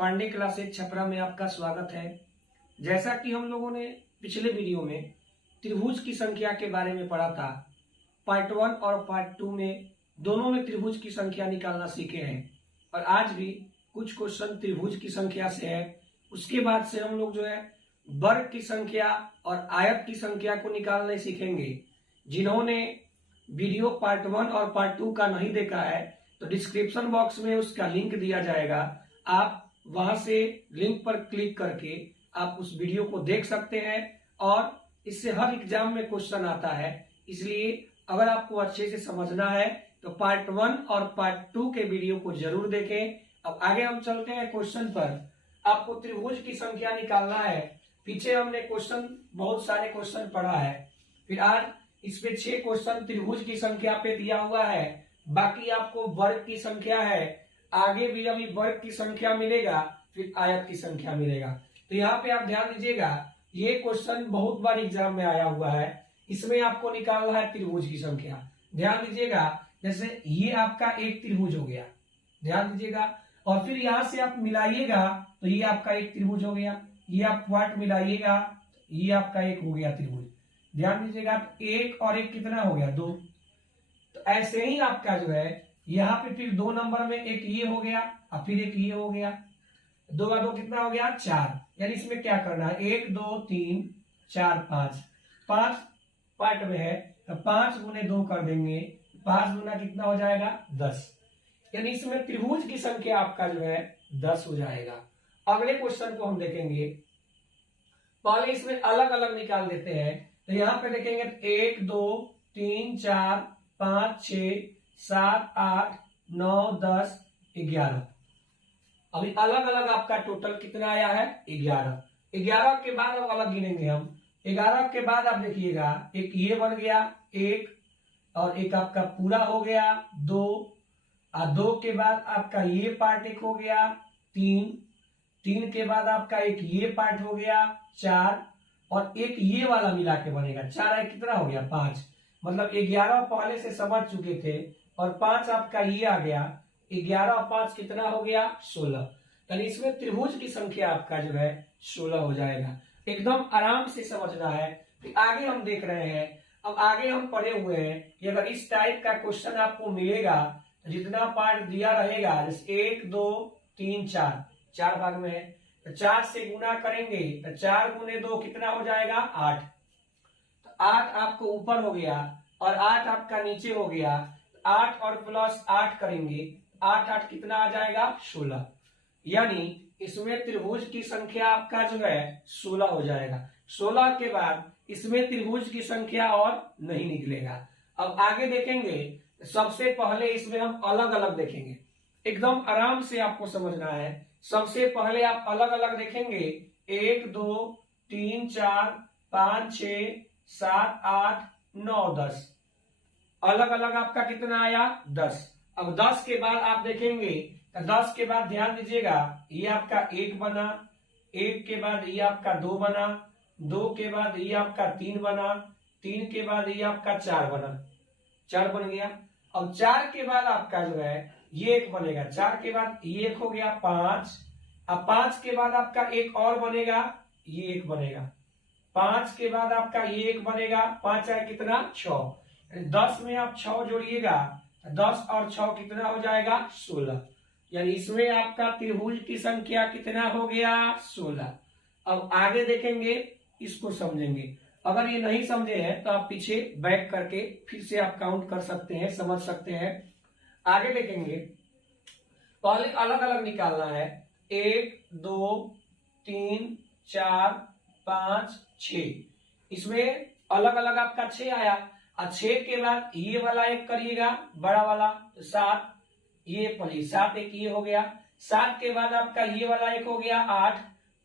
Pandey classes Chhapra में आपका स्वागत है। जैसा कि हम लोगों ने पिछले वीडियो में त्रिभुज की संख्या के बारे में पढ़ा था, पार्ट 1 और पार्ट 2 में दोनों में त्रिभुज की संख्या निकालना सीखे हैं और आज भी कुछ क्वेश्चन त्रिभुज की संख्या से है। उसके बाद से हम लोग वर्ग की संख्या और आयत की संख्या को निकालने सीखेंगे। जिन्होंने वीडियो पार्ट 1 और पार्ट 2 का नहीं देखा है तो डिस्क्रिप्शन बॉक्स में उसका लिंक दिया जाएगा, आप वहां से लिंक पर क्लिक करके आप उस वीडियो को देख सकते हैं और इससे हर एग्जाम में क्वेश्चन आता है। इसलिए अगर आपको अच्छे से समझना है तो पार्ट 1 और पार्ट 2 के वीडियो को जरूर देखें। अब आगे हम चलते हैं क्वेश्चन पर। आपको त्रिभुज की संख्या निकालना है। पीछे हमने बहुत सारे क्वेश्चन पढ़ा है, फिर आज इसमें 6 क्वेश्चन त्रिभुज की संख्या पे दिया हुआ है, बाकी आपको वर्ग की संख्या है। आगे भी अभी वर्ग की संख्या मिलेगा, फिर आयत की संख्या मिलेगा। तो यहाँ पे आप ध्यान दीजिएगा, ये क्वेश्चन बहुत बार एग्जाम में आया हुआ है। इसमें आपको निकालना है त्रिभुज की संख्या। ध्यान दीजिएगा, जैसे ये आपका एक त्रिभुज हो गया, ध्यान दीजिएगा, और फिर यहाँ से आप मिलाइएगा तो ये आपका एक त्रिभुज हो गया। ये आप क्वार्ट मिलाइएगा, ये आपका एक हो गया त्रिभुज। ध्यान दीजिएगा, एक और एक कितना हो गया, 2। तो ऐसे ही आपका यहाँ पे फिर 2 नंबर में एक ये हो गया और फिर एक ये हो गया। 2 का 2 कितना हो गया, 4। यानी इसमें क्या करना है, 1 2 3 4 5 पार्ट में है तो 5 गुने 2 कर देंगे, 5 गुना कितना हो जाएगा, 10। यानी इसमें त्रिभुज की संख्या आपका 10 हो जाएगा। अगले क्वेश्चन को हम देखेंगे। पहले इसमें अलग अलग निकाल देते हैं। तो यहाँ पे देखेंगे 1 2 3 4 5 6 7 8 9 10 11। अभी अलग अलग आपका टोटल कितना आया है, 11। 11 के बाद अब अलग गिनेंगे हम। 11 के बाद आप देखिएगा, एक ये बन गया 1 और एक आपका पूरा हो गया 2 और 2 के बाद आपका ये पार्ट एक हो गया 3 के बाद आपका एक ये पार्ट हो गया 4 और एक ये वाला मिला के बनेगा 4 कितना हो गया, 5। मतलब 11 पहले से समझ चुके थे और 5 आपका ये आ गया। 11 और 5 कितना हो गया, 16। यानी इसमें त्रिभुज की संख्या आपका 16 हो जाएगा। एकदम आराम से समझना है। फिर आगे हम देख रहे हैं। अब आगे हम पढ़े हुए हैं कि अगर इस टाइप का क्वेश्चन आपको मिलेगा तो जितना पार्ट दिया रहेगा, जैसे 1 2 3 4 भाग में है तो 4 से गुना करेंगे तो 4 गुने 2 कितना हो जाएगा, 8। तो 8 आपको ऊपर हो गया और 8 आपका नीचे हो गया। 8 और प्लस 8 करेंगे, 8 8 कितना आ जाएगा, 16। यानी इसमें त्रिभुज की संख्या आपका 16 हो जाएगा। 16 के बाद इसमें त्रिभुज की संख्या और नहीं निकलेगा। अब आगे देखेंगे, सबसे पहले इसमें हम अलग अलग देखेंगे। एकदम आराम से आपको समझना है। सबसे पहले आप अलग अलग देखेंगे, 1 2 3 4 5 6 7 8 9 10। अलग अलग आपका कितना आया, 10। अब 10 के बाद आप देखेंगे तो 10 के बाद ध्यान दीजिएगा, ये आपका 1 बना, 1 के बाद ये आपका 2 बना, 2 के बाद ये आपका 3 बना, 3 के बाद ये आपका 4 बना, 4 बन गया। अब 4 के बाद आपका ये 1 बनेगा, 4 के बाद ये 1 हो गया 5। अब 5 के बाद आपका एक और बनेगा, ये 1 बनेगा। 5 के बाद आपका ये 1 बनेगा, 5 है कितना, 6। 10 में आप 6 जोड़िएगा, 10 और 6 कितना हो जाएगा, 16। यानी इसमें आपका त्रिभुज की संख्या कितना हो गया, 16। अब आगे देखेंगे, इसको समझेंगे। अगर ये नहीं समझे हैं तो आप पीछे बैक करके फिर से आप काउंट कर सकते हैं, समझ सकते हैं। आगे देखेंगे, पहले अलग अलग निकालना है। 1 2 3 4 5 6। इसमें अलग अलग आपका 6 आया और 6 के बाद ये वाला एक करिएगा, बड़ा वाला, तो 7। ये पहले 7 एक ये हो गया। 7 के बाद आपका ये वाला एक हो गया 8।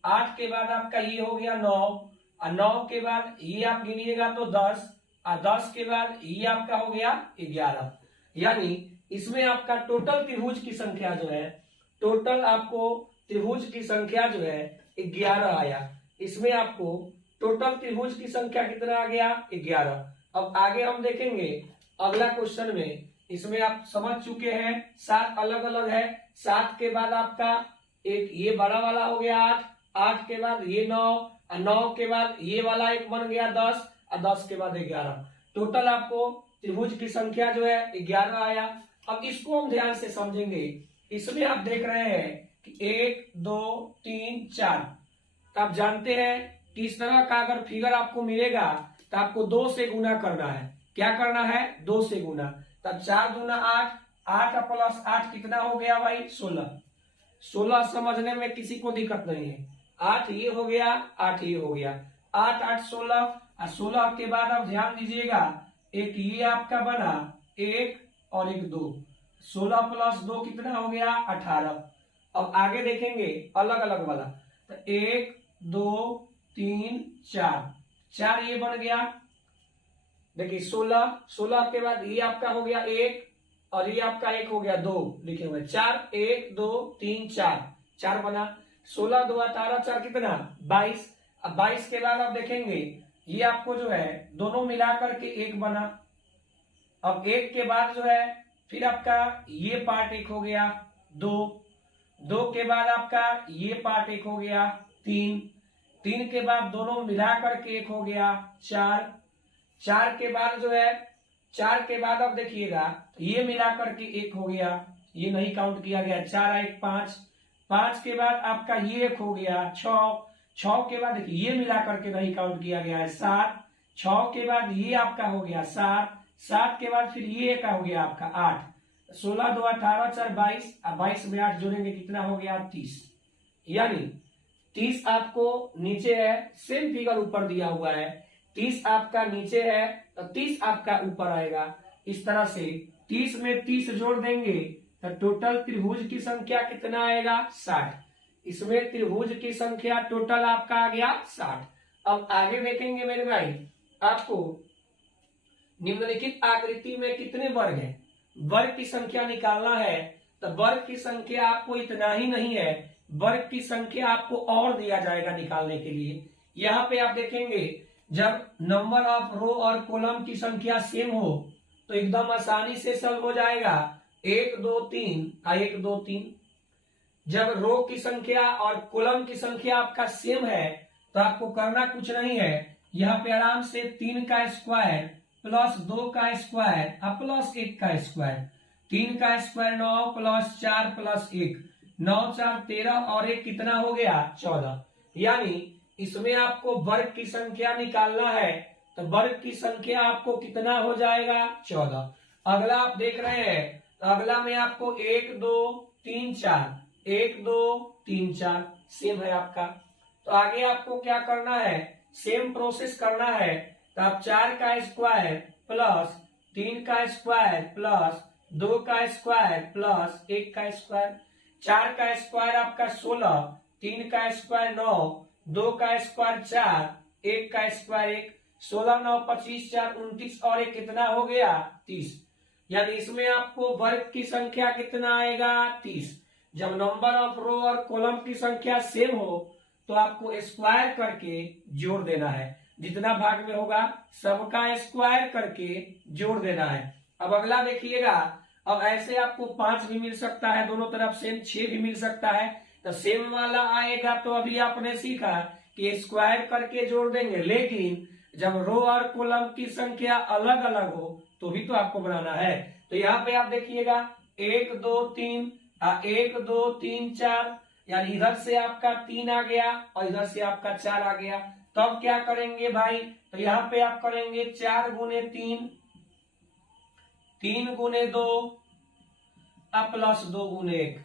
8 के बाद आपका ये हो गया 9 और 9 के बाद ये आप गिनिएगा तो 10 और 10 के बाद ये आपका हो गया 11। यानी इसमें आपका टोटल त्रिभुज की संख्या टोटल आपको त्रिभुज की संख्या 11 आया। इसमें आपको टोटल त्रिभुज की संख्या कितना आ गया, 11। अब आगे हम देखेंगे अगला क्वेश्चन में। इसमें आप समझ चुके हैं 7 अलग अलग है। 7 के बाद आपका एक ये बड़ा वाला हो गया 8, 8 के बाद ये 9, और 9 के बाद ये वाला एक बन गया 10, और 10 के बाद 11। टोटल आपको त्रिभुज की संख्या जो है 11 आया। अब इसको हम ध्यान से समझेंगे। इसमें आप देख रहे हैं कि 1 2 3 4, तो आप जानते हैं कि इस तरह का अगर फिगर आपको मिलेगा तो आपको 2 से गुना करना है। क्या करना है? 2 से गुना। तब 4 दूना 8, 8 प्लस 8 कितना हो गया भाई? 16। 16 समझने में किसी को दिक्कत नहीं है। 8 ये हो गया, 8 ये हो गया, 8 8 16, और 16 के बाद आप ध्यान दीजिएगा, एक ये आपका बना 1 और एक 2, 16 प्लस 2 कितना हो गया? 18। अब आगे देखेंगे अलग अलग वाला, तो 1 2 3 4, 4 ये बन गया। देखिए 16, 16 के बाद ये आपका हो गया 1, और ये आपका 1 हो गया 2, लिखे हुए 4, 1 2 3 4, 4 बना। 16 2 18, 4 कितना? 22। अब 22 के बाद आप देखेंगे ये आपको जो है दोनों मिलाकर के 1 बना। अब 1 के बाद जो है फिर आपका ये पार्ट 1 हो गया 2, 2 के बाद आपका ये पार्ट 1 हो गया 3, 3 के बाद दोनों मिलाकर के 1 हो गया 4, 4 के बाद जो है 4 के बाद अब देखिएगा ये मिलाकर के 1 हो गया, ये नहीं काउंट किया गया, 4 1 5, 5 के बाद आपका ये 1 हो गया 6, 6 के बाद देखिए ये मिलाकर के नहीं काउंट किया गया है 7, 6 के बाद ये आपका हो गया 7, 7 के बाद फिर ये का हो गया आपका 8, 16 2 18 4 22, अब 22 में 8 जोड़ेंगे कितना हो गया? 30। यानी 30 आपको नीचे है, सेम फिगर ऊपर दिया हुआ है, 30 आपका नीचे है तो 30 आपका ऊपर आएगा। इस तरह से 30 में 30 जोड़ देंगे तो टोटल त्रिभुज की संख्या कितना आएगा? 60। इसमें त्रिभुज की संख्या टोटल आपका आ गया 60। अब आगे देखेंगे मेरे भाई, आपको निम्नलिखित आकृति में कितने वर्ग हैं, वर्ग की संख्या निकालना है। तो वर्ग की संख्या आपको इतना ही नहीं है, वर्ग की संख्या आपको और दिया जाएगा निकालने के लिए। यहाँ पे आप देखेंगे जब नंबर ऑफ रो और कॉलम की संख्या सेम हो तो एकदम आसानी से सॉल्व हो जाएगा। 1 2 3, 1 2 3। जब रो की संख्या और कॉलम की संख्या आपका सेम है तो आपको करना कुछ नहीं है, यहाँ पे आराम से 3 का स्क्वायर प्लस 2 का स्क्वायर और प्लस 1 का स्क्वायर, 3 का स्क्वायर 9 प्लस 4 प्लस 1, 9 4 13 और 1 कितना हो गया? 14। यानी इसमें आपको वर्ग की संख्या निकालना है तो वर्ग की संख्या आपको कितना हो जाएगा? 14। अगला आप देख रहे हैं तो अगला में आपको 1 2 3 4, 1 2 3 4 सेम है आपका। तो आगे आपको क्या करना है? सेम प्रोसेस करना है। तो आप 4 का स्क्वायर प्लस 3 का स्क्वायर प्लस 2 का स्क्वायर प्लस 1 का स्क्वायर, 4 का स्क्वायर आपका 16, 3 का स्क्वायर 9, 2 का स्क्वायर 4, 1 का स्क्वायर 1, 16 9 25 4 29 और 1 कितना हो गया? 30। यानी इसमें आपको वर्ग की संख्या कितना आएगा? 30। जब नंबर ऑफ रो और कॉलम की संख्या सेम हो तो आपको स्क्वायर करके जोड़ देना है, जितना भाग में होगा सबका स्क्वायर करके जोड़ देना है। अब अगला देखिएगा, अब ऐसे आपको 5 भी मिल सकता है, दोनों तरफ सेम 6 भी मिल सकता है। तो सेम वाला आएगा तो अभी आपने सीखा कि स्क्वायर करके जोड़ देंगे, लेकिन जब रो और कॉलम की संख्या अलग अलग हो तो भी तो आपको बनाना है। तो यहाँ पे आप देखिएगा 1 2 3, 1 2 3 4, यानी इधर से आपका 3 आ गया और इधर से आपका 4 आ गया। तब क्या करेंगे भाई? तो यहाँ पे आप करेंगे 4 गुने 3, 3 गुने 2 प्लस 2 गुने 1।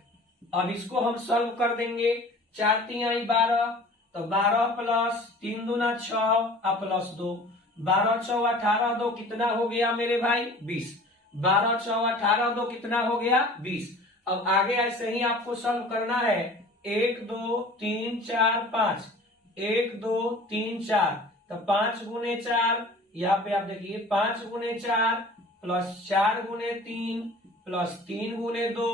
अब इसको हम सॉल्व कर देंगे, 4 3 आई 12, तो 12 प्लस 3 दूना 6 प्लस 2, 12 6 18, 2 कितना हो गया मेरे भाई? 20। 12 6 18, 2 कितना हो गया? 20। अब आगे ऐसे ही आपको सॉल्व करना है, 1 2 3 4 5, 1 2 3 4, तो 5 गुने 4, यहाँ पे आप देखिए 5 गुने 4 प्लस 4 गुने 3 प्लस 3 गुने 2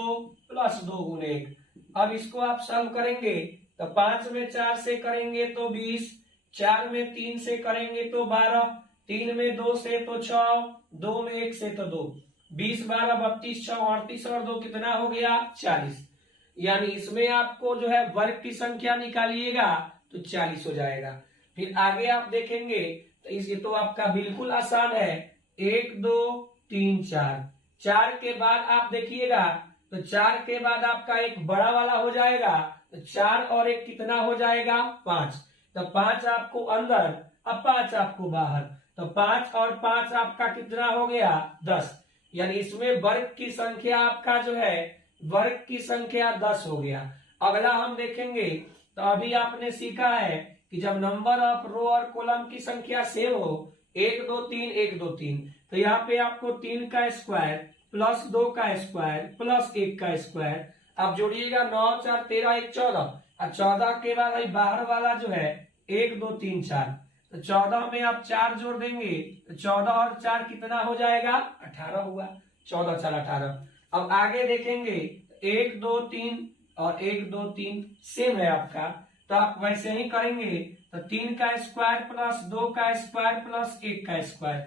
प्लस 2 गुने 1। अब इसको आप सॉल्व करेंगे तो 5 में 4 से करेंगे तो 20, 4 में 3 से करेंगे तो 12, 3 में 2 से तो 6, 2 में 1 से तो 2, 20 12 32 6 38 और 2 कितना हो गया? 40। यानी इसमें आपको जो है वर्ग की संख्या निकालिएगा तो 40 हो जाएगा। फिर आगे आप देखेंगे तो ये तो आपका बिल्कुल आसान है। 1 2 3 4, 4 के बाद आप देखिएगा तो 4 के बाद आपका एक बड़ा वाला हो जाएगा, तो 4 और 1 कितना हो जाएगा 5। तो 5 आपको अंदर, अब 5 आपको बाहर, तो 5 और 5 आपका कितना हो गया 10। यानी इसमें वर्ग की संख्या आपका जो है वर्ग की संख्या 10 हो गया। अगला हम देखेंगे तो अभी आपने सीखा है कि जब नंबर ऑफ रो और कॉलम की संख्या सेम हो 1 2 3 1 2 3, तो यहाँ पे आपको 3 का स्क्वायर प्लस 2 का स्क्वायर प्लस 1 का स्क्वायर, आप जोड़िएगा 9 4 13 1 14, और 14 के बाद भाई बाहर वाला जो है 1 2 3 4, तो 14 में आप 4 जोड़ देंगे तो 14 और 4 कितना हो जाएगा 18 हुआ। 14 4 18। अब आगे देखेंगे 1 2 3 और 1 2 3 सेम है आपका, तो आप वैसे ही करेंगे तो 3 का स्क्वायर प्लस 2 का स्क्वायर प्लस 1 का स्क्वायर,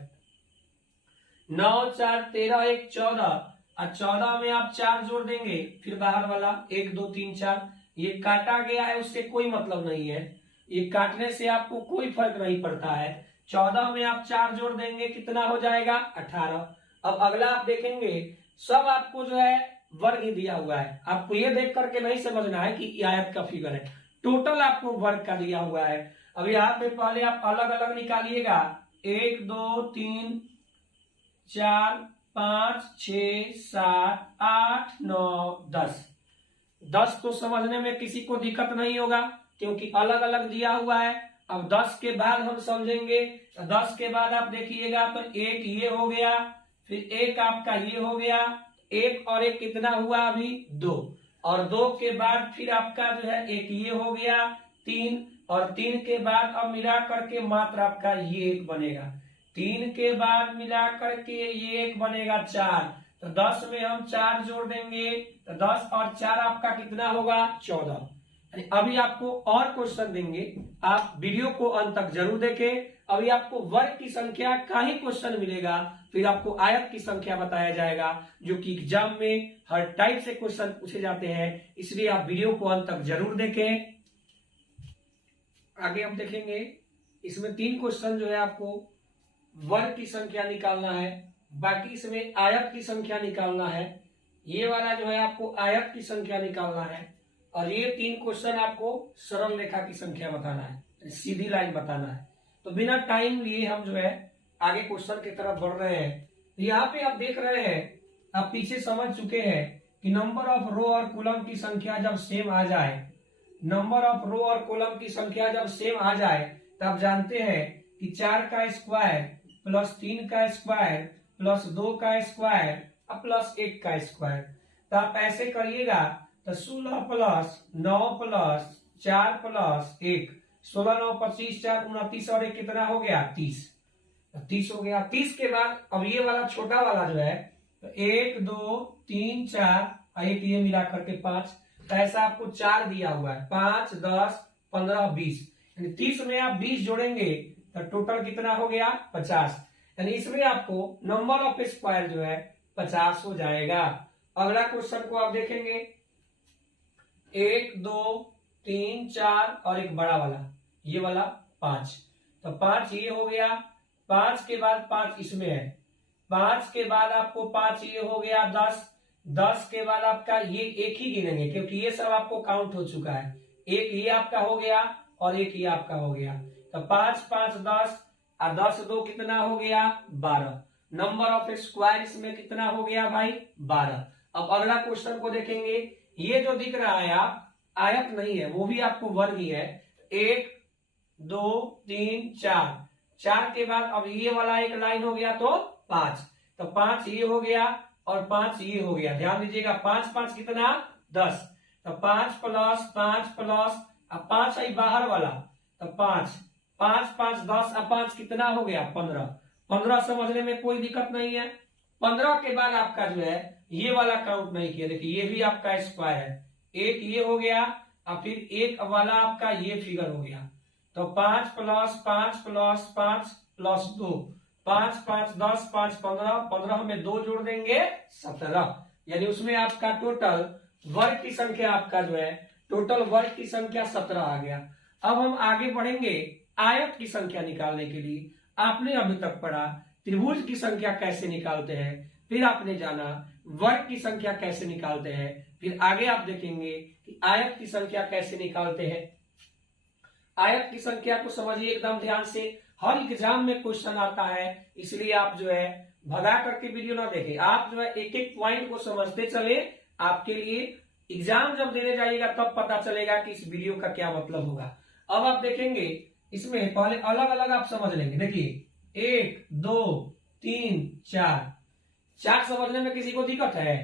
9 4 13 1 14, और 14 में आप 4 जोड़ देंगे, फिर बाहर वाला 1 2 3 4, ये काटा गया है उससे कोई मतलब नहीं है, ये काटने से आपको कोई फर्क नहीं पड़ता है। 14 में आप 4 जोड़ देंगे कितना हो जाएगा 18। अब अगला आप देखेंगे सब आपको जो है वर्ग ही दिया हुआ है, आपको ये देख करके नहीं समझना है कि आयत का फिगर है, टोटल आपको वर्ग का दिया हुआ है। अब यहाँ पे पहले आप अलग अलग निकालिएगा, 1 2 3 4 5 6 7 8 9 10। 10 तो समझने में किसी को दिक्कत नहीं होगा क्योंकि अलग अलग दिया हुआ है। अब 10 के बाद हम समझेंगे, 10 के बाद आप देखिएगा तो 1 ये हो गया, फिर 1 आपका ये हो गया, 1 और 1 कितना हुआ अभी 2, और 2 के बाद फिर आपका जो है 1 ये हो गया 3, और 3 के बाद अब मिला करके मात्र आपका ये 1 बनेगा, 3 के बाद मिला करके ये 1 बनेगा 4, तो 10 में हम 4 जोड़ देंगे तो 10 और 4 आपका कितना होगा 14। अभी आपको और क्वेश्चन देंगे, आप वीडियो को अंत तक जरूर देखें। अभी आपको वर्ग की संख्या का ही क्वेश्चन मिलेगा, फिर आपको आयत की संख्या बताया जाएगा, जो कि एग्जाम में हर टाइप से क्वेश्चन पूछे जाते हैं, इसलिए आप वीडियो को अंत तक जरूर देखें। आगे हम देखेंगे इसमें 3 क्वेश्चन जो है आपको वर्ग की संख्या निकालना है, बाकी इसमें आयत की संख्या निकालना है। ये वाला जो है आपको आयत की संख्या निकालना है, और ये 3 क्वेश्चन आपको सरल रेखा की संख्या बताना है, सीधी लाइन बताना है। तो बिना टाइम लिए हम जो है आगे क्वेश्चन की तरफ बढ़ रहे हैं। यहाँ पे आप देख रहे हैं, आप पीछे समझ चुके हैं कि नंबर ऑफ रो और कॉलम की संख्या जब सेम आ जाए, नंबर ऑफ रो और कॉलम की संख्या जब सेम आ जाए तो आप जानते हैं कि 4 का स्क्वायर प्लस 3 का स्क्वायर प्लस 2 का स्क्वायर प्लस 1 का स्क्वायर, तो आप ऐसे करिएगा तो 16 प्लस 9 प्लस 4 प्लस 1, 16 9 25 4 29 और 1 कितना हो गया 30, 30 हो गया। 30 के बाद अब ये वाला छोटा वाला जो है तो 1 2 3 4 और 1 ये मिला करके 5, तो ऐसा आपको 4 दिया हुआ है, 5 10 15 20, यानी 30 में आप 20 जोड़ेंगे तो टोटल कितना हो गया 50, यानी इसमें आपको नंबर ऑफ स्क्वायर जो है 50 हो जाएगा। अगला क्वेश्चन को आप देखेंगे 1 2 3 4 और एक बड़ा वाला ये वाला 5, तो 5 ये हो गया, 5 के बाद 5 इसमें है, 5 के बाद आपको 5 ये हो गया 10, 10 के बाद आपका ये 1 ही गिनेंगे क्योंकि ये सब आपको काउंट हो चुका है, 1 ये आपका हो गया और 1 ये आपका हो गया, तो 5 5 10 और 10 2 कितना हो गया 12, नंबर ऑफ स्क्वायर इसमें कितना हो गया भाई 12। अब अगला क्वेश्चन को देखेंगे, ये जो दिख रहा है आप आयत नहीं है, वो भी आपको वर्ग ही है, 1 2 3 4, 4 के बाद अब ये वाला एक लाइन हो गया तो 5, तो 5 ये हो गया और 5 ये हो गया, ध्यान दीजिएगा 5 5 कितना 10, तो 5 प्लस 5 प्लस अब 5 है बाहर वाला, तो 5 5 5 10 अब 5 कितना हो गया 15, 15 समझने में कोई दिक्कत नहीं है। 15 के बाद आपका जो है ये वाला काउंट नहीं किया, देखिए ये भी आपका स्क्वायर है, 1 ये हो गया और फिर 1 वाला आपका ये फिगर हो गया, तो 5 प्लस 5 प्लस 5 प्लस 2, 5 5 10 5 15, 15 में 2 जोड़ देंगे 17, यानी उसमें आपका टोटल वर्ग की संख्या आपका जो है टोटल वर्ग की संख्या 17 आ गया। अब हम आगे बढ़ेंगे आयत की संख्या निकालने के लिए। आपने अभी तक पढ़ा त्रिभुज की संख्या कैसे निकालते हैं, फिर आपने जाना वर्ग की संख्या कैसे निकालते हैं, फिर आगे आप देखेंगे कि आयत की संख्या कैसे निकालते हैं। आयत की संख्या को समझिए एकदम ध्यान से, हर एग्जाम में क्वेश्चन आता है, इसलिए आप जो है भगा करके वीडियो ना देखें, आप जो है एक एक पॉइंट को समझते चले। आपके लिए एग्जाम जब देने जाइएगा तब पता चलेगा कि इस वीडियो का क्या मतलब होगा। अब आप देखेंगे इसमें पहले अलग अलग आप समझ लेंगे। देखिए 1 2 3 4, 4 समझने में किसी को दिक्कत है?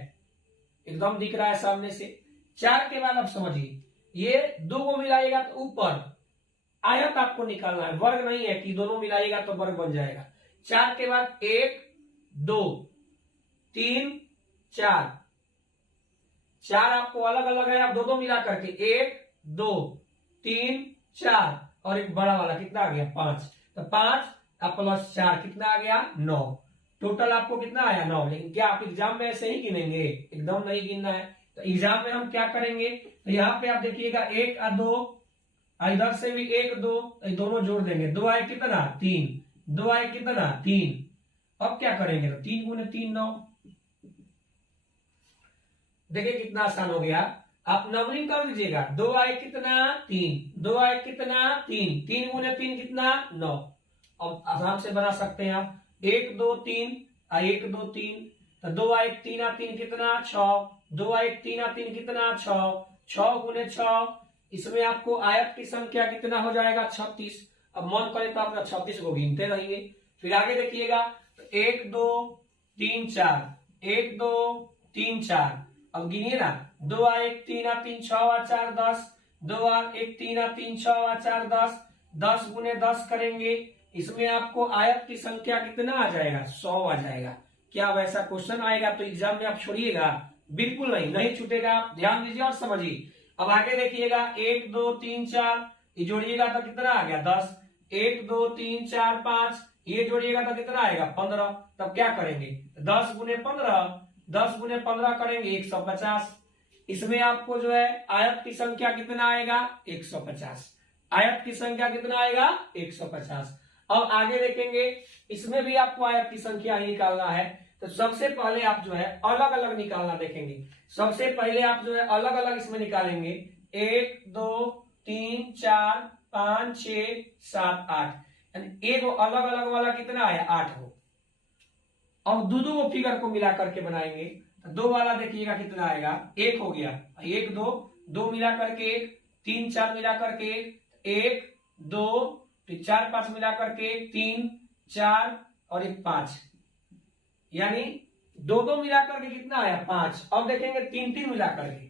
एकदम दिख रहा है सामने से। 4 के बाद आप समझिए ये 2 को मिलाइएगा तो ऊपर आयत आपको निकालना है, वर्ग नहीं है कि दोनों मिलाइएगा तो वर्ग बन जाएगा। 4 के बाद 1 2 3 4, 4 आपको अलग अलग है, आप दो मिला करके 1 2 3 4 और एक बड़ा वाला कितना आ गया 5, तो 5 प्लस 4 कितना आ गया 9। टोटल आपको कितना आया 9। लेकिन क्या आप एग्जाम में ऐसे ही गिनेंगे? एकदम नहीं गिनना है। तो एग्जाम में हम क्या करेंगे, तो यहाँ पे आप देखिएगा 1 और 2, इधर से भी 1 2, दोनों जोड़ देंगे, 2 आए कितना 3, 2 आए कितना 3। अब क्या करेंगे तो 3 गुने 3 9। देखिए कितना आसान हो गया। आप नंबरिंग कर लीजिएगा, 2 आए कितना 3, 2 आए कितना 3, 3 गुने 3 कितना 9। अब आराम से बना सकते हैं आप 1 2 3 1 2 3, तो 2 आए 3 3 कितना 6, 2 आए 3 3 कितना 6, 6 गुने 6, इसमें आपको आयत की संख्या कितना हो जाएगा 36। अब मन करे तो आप 36 को गिनते रहिए। फिर आगे देखिएगा 1 2 3 4, 1 2 3 4, अब गिनिए ना, 2 1 3 3 6 4 10, 2 1 3 3 6 4 10, 10 गुने 10 करेंगे, इसमें आपको आयत की संख्या कितना आ जाएगा 100 आ जाएगा। क्या वैसा क्वेश्चन आएगा तो एग्जाम में आप छोड़िएगा? बिल्कुल नहीं, नहीं छूटेगा। आप ध्यान दीजिए और समझिए। अब आगे देखिएगा 1 2 3 4, ये जोड़िएगा तो कितना आ गया 10, 1 2 3 4 5, ये जोड़िएगा तो कितना आएगा 15। तब क्या करेंगे 10 गुने 15, 10 गुने 15 करेंगे 150। इसमें आपको जो है आयत की संख्या कितना आएगा 150। आयत की संख्या कितना आएगा 150। अब आगे देखेंगे इसमें भी आपको आयत की संख्या ही निकालना है। तो सबसे पहले आप जो है अलग अलग निकालना देखेंगे। सबसे पहले आप जो है अलग अलग इसमें निकालेंगे 1 2 3 4 5 6 7 8, यानी एक अलग अलग वाला कितना आया 8 हो। अब दो फिगर को मिला करके बनाएंगे, तो 2 वाला देखिएगा कितना आएगा 1 हो गया, 1 2 2 मिला करके 1, 3 4 मिला करके 1 2, फिर 4 5 मिला करके 3 4 और 1 5, यानी 2 2 मिला करके कितना आया 5। अब देखेंगे 3 3 मिला करके,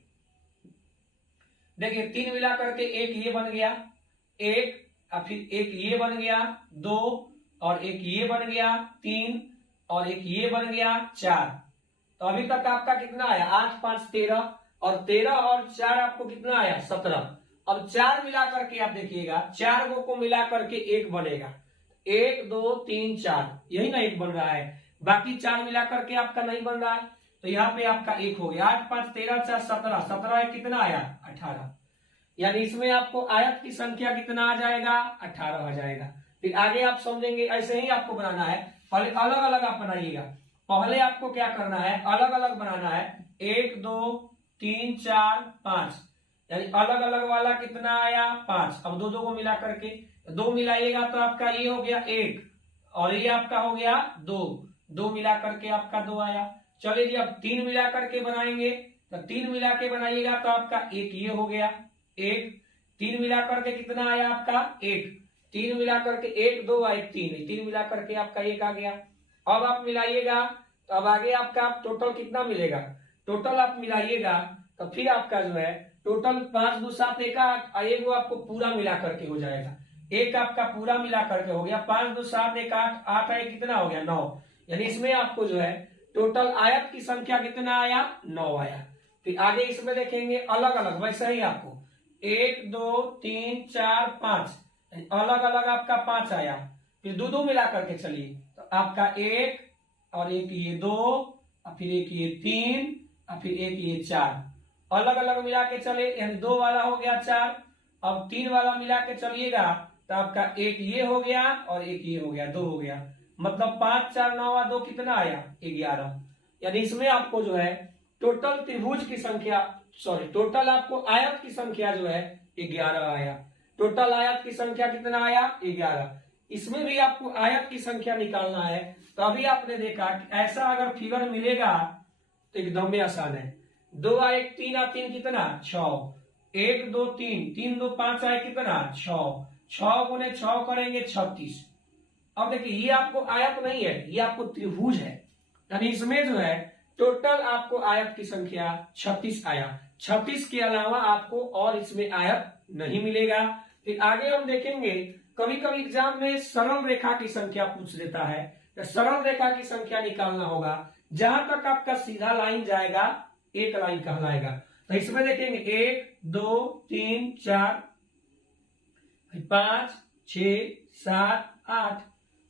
देखिए 3 मिला करके एक ये बन गया 1, और फिर एक ये बन गया 2, और एक ये बन गया 3, और एक ये बन गया 4। तो अभी तक आपका कितना आया 8 5 13, और 13 और 4 आपको कितना आया 17। अब 4 मिला करके आप देखिएगा 4 को मिला करके 1 बनेगा, 1 2 3 4, यही ना 1 बन रहा है। बाकी 4 मिला करके आपका नहीं बन रहा है, तो यहाँ पे आपका 1 हो गया। 8 5 13 4 17, 17 एक कितना आया 18, यानी इसमें आपको आयत की संख्या कितना आ जाएगा 18 आ जाएगा। फिर आगे आप समझेंगे, ऐसे ही आपको बनाना है। पहले अलग अलग आप बनाइएगा। पहले आपको क्या करना है अलग अलग बनाना है 1 2 3 4 5, यानी अलग अलग वाला कितना आया 5। अब 2 2 को मिला करके 2 मिलाइएगा तो आपका ये हो गया 1, और ये आपका हो गया 2, 2 मिला करके आपका 2 आया। चलिए जी अब 3 मिला करके बनाएंगे, तो 3 मिला के बनाइएगा तो आपका 1 ये हो गया 1, 3 मिला करके कितना आया आपका 1, 3 मिला करके 1 2 1 3, 3 मिला करके आपका 1 आ गया। अब आप मिलाइएगा तो अब आगे आपका टोटल कितना मिलेगा, टोटल आप मिलाइएगा तो फिर आपका जो है टोटल 5 2 7 1 8, एक वो आपको पूरा मिला करके हो जाएगा। एक आपका पूरा मिला करके हो गया 5 2 7 1 8, 8 आए कितना हो गया 9, यानी इसमें आपको जो है टोटल आयत की संख्या कितना आया 9 आया। फिर आगे इसमें देखेंगे अलग अलग वैसा ही आपको 1 2 3 4 5, अलग अलग आपका 5 आया। फिर 2 2 मिला करके चलिए तो आपका 1, और एक ये 2, और फिर एक ये 3, और फिर एक ये 4, अलग अलग मिला के चले, यानी 2 वाला हो गया 4, अब 3 वाला मिला के चलिएगा तो आपका एक ये हो गया और एक ये हो गया, 2 हो गया, मतलब 5 4 9 2 कितना आया 11। यानी इसमें आपको जो है टोटल त्रिभुज की संख्या, सॉरी टोटल आपको आयत की संख्या जो है 11 आया। टोटल आयत की संख्या कितना आया 11। इसमें भी आपको आयत की संख्या निकालना है। तो अभी आपने देखा कि ऐसा अगर फिगर मिलेगा तो एकदम में आसान है। 2 आए 3 आ 3 कितना 6, 1 2 3 3 2 5 आए कितना 6, 6 गुने 6 करेंगे 36। अब देखिए ये आपको आयत नहीं है, ये आपको त्रिभुज है। यानी इसमें जो है टोटल आपको आयत की संख्या 36 आया। 36 के अलावा आपको और इसमें आयत नहीं मिलेगा। फिर आगे हम देखेंगे, कभी कभी एग्जाम में सरल रेखा की संख्या पूछ देता है, तो सरल रेखा की संख्या निकालना होगा। जहां तक आपका सीधा लाइन जाएगा एक लाइन कहलाएगा। तो इसमें देखेंगे 1 2 3 4 5 6 7 8,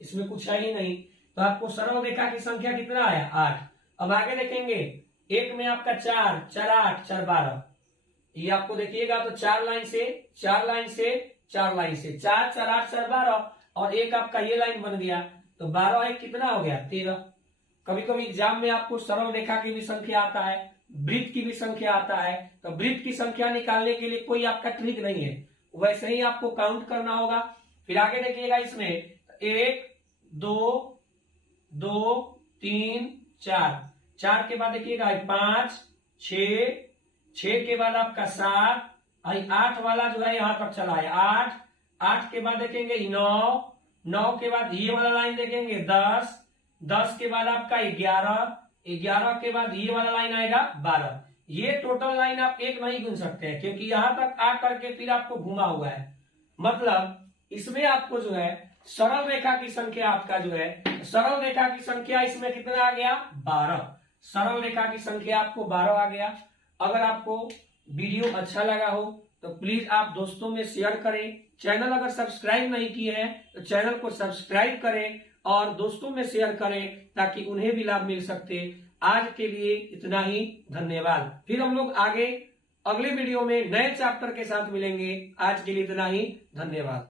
इसमें कुछ है ही नहीं, तो आपको सरल रेखा की संख्या कितना आया 8। अब आगे देखेंगे, एक में आपका 4 4 8 4 12, ये आपको देखिएगा तो 4 लाइन से 4 लाइन से 4 लाइन से 4 4 8 4 12, और एक आपका ये लाइन बन गया, तो 12 एक कितना हो गया 13। कभी कभी एग्जाम में आपको सरल रेखा की भी संख्या आता है, वृत्त की भी संख्या आता है। तो वृत्त की संख्या निकालने के लिए कोई आपका ट्रिक नहीं है, वैसे ही आपको काउंट करना होगा। फिर आगे देखिएगा, इसमें 1 2 2 3 4, 4 के बाद देखिएगा 5 6, 6 के बाद आपका 7, 8 वाला जो है यहां तक चला है 8, 8 के बाद देखेंगे 9, 9 के बाद ये वाला लाइन देखेंगे 10, 10 के बाद आपका 11, 11 के बाद ये वाला लाइन आएगा 12। ये टोटल लाइन आप एक नहीं गिन सकते हैं, क्योंकि यहां तक आ करके फिर आपको घुमा हुआ है। मतलब इसमें आपको जो है सरल रेखा की संख्या आपका जो है, सरल रेखा की संख्या इसमें कितना आ गया 12। सरल रेखा की संख्या आपको 12 आ गया। अगर आपको वीडियो अच्छा लगा हो तो प्लीज आप दोस्तों में शेयर करें। चैनल अगर सब्सक्राइब नहीं किए हैं तो चैनल को सब्सक्राइब करें और दोस्तों में शेयर करें, ताकि उन्हें भी लाभ मिल सकते। आज के लिए इतना ही, धन्यवाद। फिर हम लोग आगे अगले वीडियो में नए चैप्टर के साथ मिलेंगे। आज के लिए इतना ही, धन्यवाद।